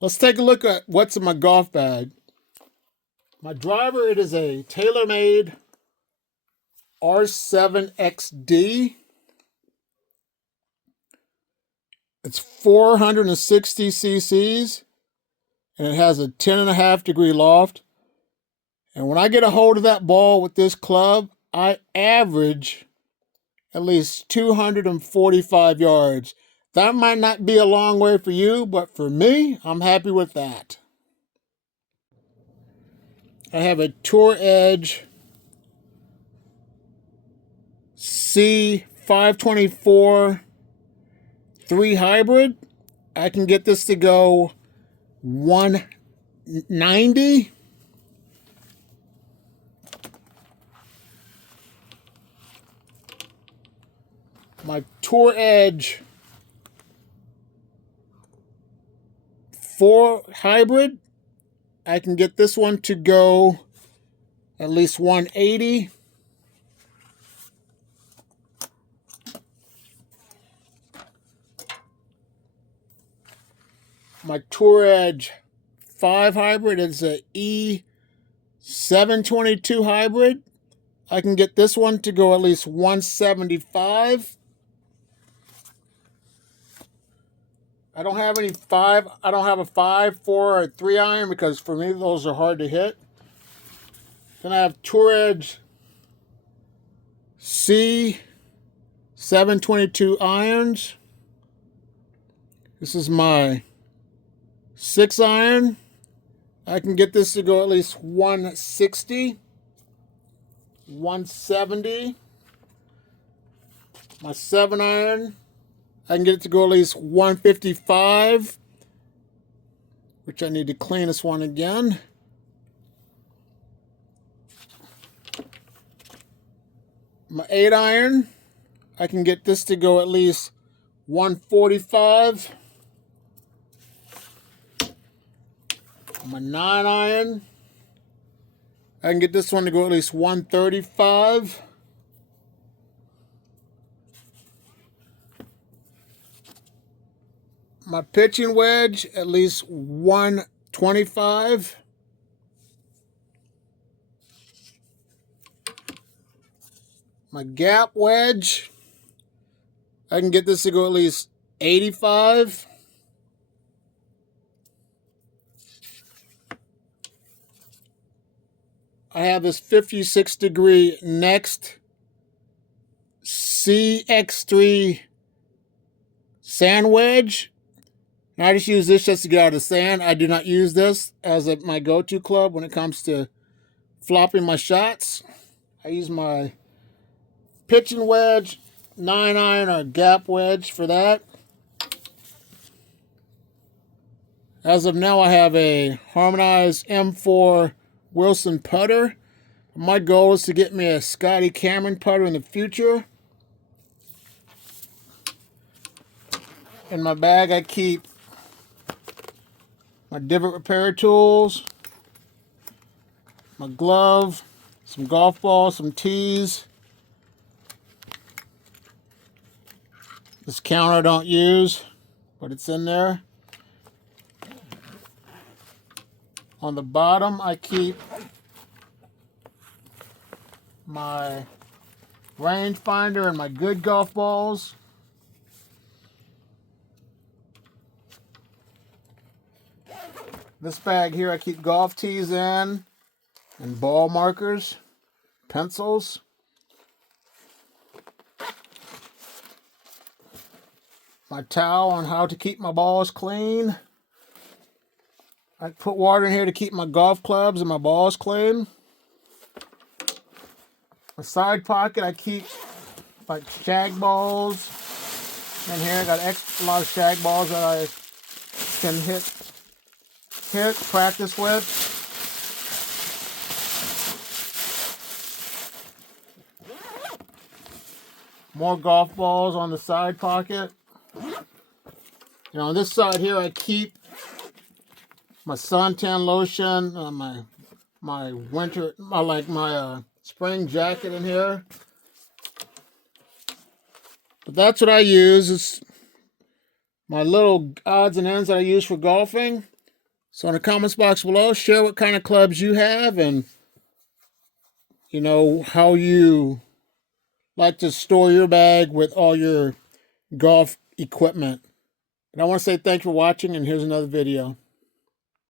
Let's take a look at what's in my golf bag. My driver, it is a TaylorMade R7 XD. It's 460 cc's, and it has a 10.5-degree loft. And when I get a hold of that ball with this club, I average at least 245 yards. That might not be a long way for you, but for me, I'm happy with that. I have a Tour Edge C524 3 hybrid. I can get this to go 190. My Tour Edge 4 hybrid, I can get this one to go at least 180. My Tour Edge 5 hybrid is a E722 hybrid. I can get this one to go at least 175. I don't have any 5. I don't have a 5, 4, or 3 iron because for me those are hard to hit. Then I have Tour Edge C722 irons. This is my 6 iron. I can get this to go at least 160, 170. My 7 iron, I can get it to go at least 155, which I need to clean this one again. My 8 iron, I can get this to go at least 145. My 9 iron, I can get this one to go at least 135. My pitching wedge, at least 125. My gap wedge, I can get this to go at least 85. I have this 56-degree Next CX3 sand wedge. And I just use this just to get out of the sand. I do not use this as my go-to club when it comes to flopping my shots. I use my pitching wedge, 9 iron or gap wedge for that. As of now, I have a harmonized M4 Wilson putter. My goal is to get me a Scotty Cameron putter in the future. In my bag, I keep my divot repair tools, my glove, some golf balls, some tees. This counter I don't use, but it's in there. On the bottom, I keep my rangefinder and my good golf balls. This bag here, I keep golf tees in and ball markers, pencils. My towel on how to keep my balls clean. I put water in here to keep my golf clubs and my balls clean. My side pocket, I keep like shag balls in here. I got a lot of shag balls that I can practice with. More golf balls on the side pocket. You know, on this side here, I keep my suntan lotion, my winter, my spring jacket in here. But that's what I use. It's my little odds and ends that I use for golfing. So in the comments box below, share what kind of clubs you have and, you know, how you like to store your bag with all your golf equipment. And I want to say thanks for watching, and here's another video.